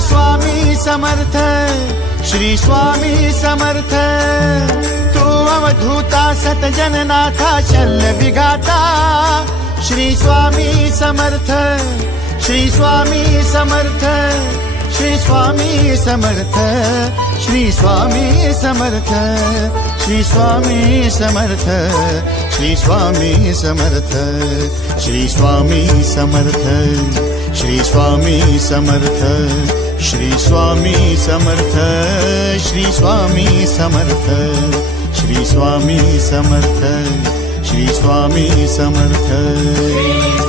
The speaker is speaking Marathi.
स्वामी समर्थ, श्री स्वामी समर्थ। तू अवधूता सतजननाथा शल्य विघाता, श्री स्वामी समर्थ, श्री स्वामी समर्थ, श्री स्वामी समर्थ, श्री स्वामी समर्थ, श्री स्वामी समर्थ, श्री स्वामी समर्थ, श्री स्वामी समर्थ, श्री स्वामी समर्थ, श्री स्वामी समर्थ, श्री स्वामी समर्थ, श्री स्वामी समर्थ, श्री स्वामी समर्थ।